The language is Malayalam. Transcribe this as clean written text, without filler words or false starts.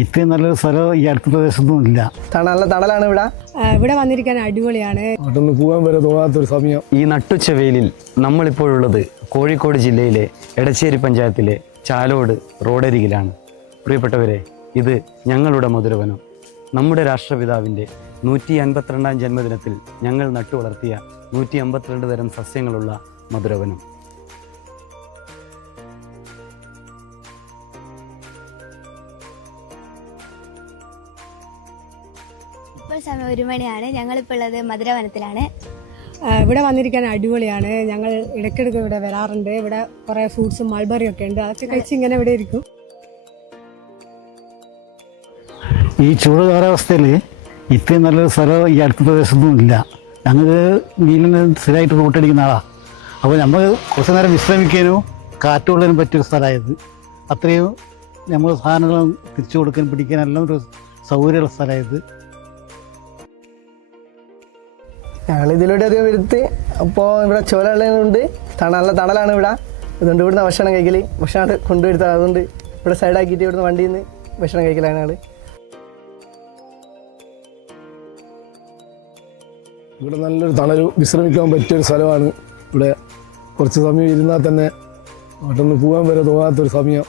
ഇത്രയും നല്ലൊരു സ്ഥലം ഈ അടുത്ത പ്രദേശത്തൊന്നും ഇല്ല. നല്ല തണലാണ് ഇവിടെ വന്നിരിക്കാൻ അടിപൊളിയാണ്. പെട്ടെന്ന് പോകാൻ വരെ തോന്നാത്തൊരു സമയം. ഈ നട്ടുച്ച വെയിലിൽ നമ്മളിപ്പോഴുള്ളത് കോഴിക്കോട് ജില്ലയിലെ എടച്ചേരി പഞ്ചായത്തിലെ ചാലോട് റോഡരികിലാണ്. പ്രിയപ്പെട്ടവരെ, ഇത് ഞങ്ങളുടെ മധുരവനം. നമ്മുടെ രാഷ്ട്രപിതാവിൻ്റെ 152ാം ജന്മദിനത്തിൽ ഞങ്ങൾ നട്ടു വളർത്തിയ 152 തരം സസ്യങ്ങളുള്ള മധുരവനം. ഇപ്പോൾ സമയം 1 മണിയാണ്. ഞങ്ങളിപ്പോൾ ഉള്ളത് മധുരവനത്തിലാണ്. ഇവിടെ വന്നിരിക്കാൻ അടിപൊളിയാണ്. ഞങ്ങൾ ഇടയ്ക്കിടയ്ക്ക് ഇവിടെ വരാറുണ്ട്. ഇവിടെ കുറേ ഫ്രൂട്ട്സും മൾബറി ഒക്കെ ഉണ്ട്. അതൊക്കെ കഴിച്ച് ഇങ്ങനെ ഇവിടെ ഇരിക്കും. ഈ ചൂട് കാലാവസ്ഥയിൽ ഇത്രയും നല്ലൊരു സ്ഥലം ഈ അടുത്ത പ്രദേശത്തൊന്നും ഇല്ല. ഞങ്ങൾ മീനിന് സ്ഥിരമായിട്ട് റൂട്ടടിക്കുന്ന ആളാണ്. അപ്പോൾ നമ്മൾ കുറച്ച് നേരം വിശ്രമിക്കാനോ കാറ്റുകൊള്ളാനും പറ്റിയൊരു സ്ഥലമായത്. അത്രയും നമ്മൾ സാധനങ്ങൾ തിരിച്ചു കൊടുക്കാനും പിടിക്കാനെല്ലാം ഒരു സൗകര്യമുള്ള സ്ഥലമായത്. ഞങ്ങൾ ഇതിലൂടെ അധികം എടുത്ത് അപ്പോൾ ഇവിടെ ചോലുണ്ട്, നല്ല തണലാണ് ഇവിടെ. അതുകൊണ്ട് ഇവിടുന്ന് ഭക്ഷണം കഴിക്കൽ, ഭക്ഷണം കൊണ്ടുവരുത്ത, അതുകൊണ്ട് ഇവിടെ സൈഡാക്കിയിട്ട് ഇവിടുന്ന് വണ്ടിയിൽ നിന്ന് ഭക്ഷണം കഴിക്കലാണ് ഞങ്ങൾ. ഇവിടെ നല്ലൊരു തണലും വിശ്രമിക്കാൻ പറ്റിയൊരു സ്ഥലമാണ്. ഇവിടെ കുറച്ച് സമയം ഇരുന്നാൽ തന്നെ പെട്ടെന്ന് പോകാൻ വരെ തോന്നാത്തൊരു സമയം.